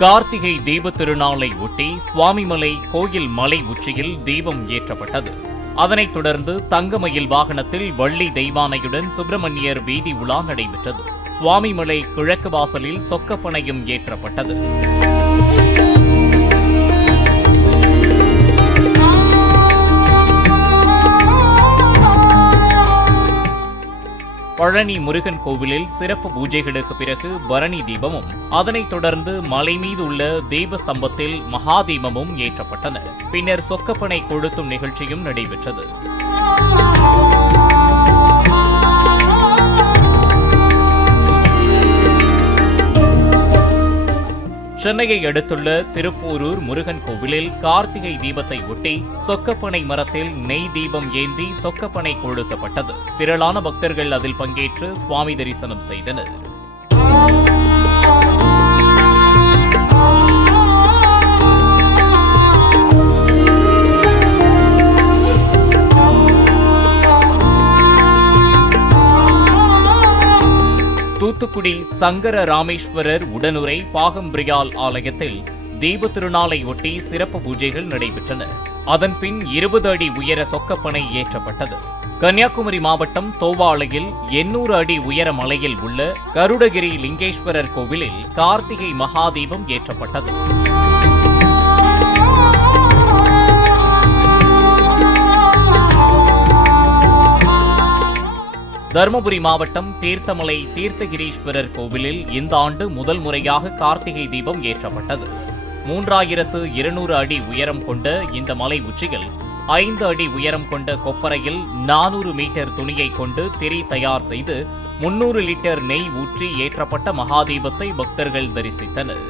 கார்த்திகை தீப திருநாளை ஒட்டி சுவாமிமலை கோயில் மலை உச்சியில் தீபம் ஏற்றப்பட்டது. அதனைத் தொடர்ந்து தங்கமயில் வாகனத்தில் வள்ளி தெய்வானையுடன் சுப்பிரமணியர் வீதி உலா நடைபெற்றது. சுவாமிமலை கிழக்கு வாசலில் சொக்கப்பனையும் ஏற்றப்பட்டது. பழனி முருகன் கோவிலில் சிறப்பு பூஜைகளுக்கு பிறகு பரணி தீபமும் அதனைத் தொடர்ந்து மலை மீது உள்ள தெய்வஸ்தம்பத்தில் மகாதீபமும் ஏற்றப்பட்டன. பின்னர் சொக்கப்பனை கொளுத்தும் நிகழ்ச்சியும் நடைபெற்றது. சென்னையை அடுத்துள்ள திருப்போரூர் முருகன் கோவிலில் கார்த்திகை தீபத்தை ஒட்டி சொக்கப்பனை மரத்தில் நெய் தீபம் ஏந்தி சொக்கப்பனை கொளுத்தப்பட்டது. திரளான பக்தர்கள் அதில் பங்கேற்று சுவாமி தரிசனம் செய்தனர். தூத்துக்குடி சங்கர ராமேஸ்வரர் உடனுரை பாகம்பிரியால் ஆலயத்தில் தீப திருநாளை ஒட்டி சிறப்பு பூஜைகள் நடைபெற்றன. அதன் பின் இருபது அடி உயர சொக்கப்பனை ஏற்றப்பட்டது. கன்னியாகுமரி மாவட்டம் தோவாளையில் எண்ணூறு அடி உயர மலையில் உள்ள கருடகிரி லிங்கேஸ்வரர் கோவிலில் கார்த்திகை மகாதீபம் ஏற்றப்பட்டது. தருமபுரி மாவட்டம் தீர்த்தமலை தீர்த்தகிரீஸ்வரர் கோவிலில் இந்த ஆண்டு முதல் முறையாக கார்த்திகை தீபம் ஏற்றப்பட்டது. மூன்றாயிரத்து இருநூறு அடி உயரம் கொண்ட இந்த மலை உச்சியில் ஐந்து அடி உயரம் கொண்ட கொப்பரையில் நானூறு மீட்டர் துணியை கொண்டு திரி தயார் செய்து முன்னூறு லிட்டர் நெய் ஊற்றி ஏற்றப்பட்ட மகாதீபத்தை பக்தர்கள் தரிசித்தனர்.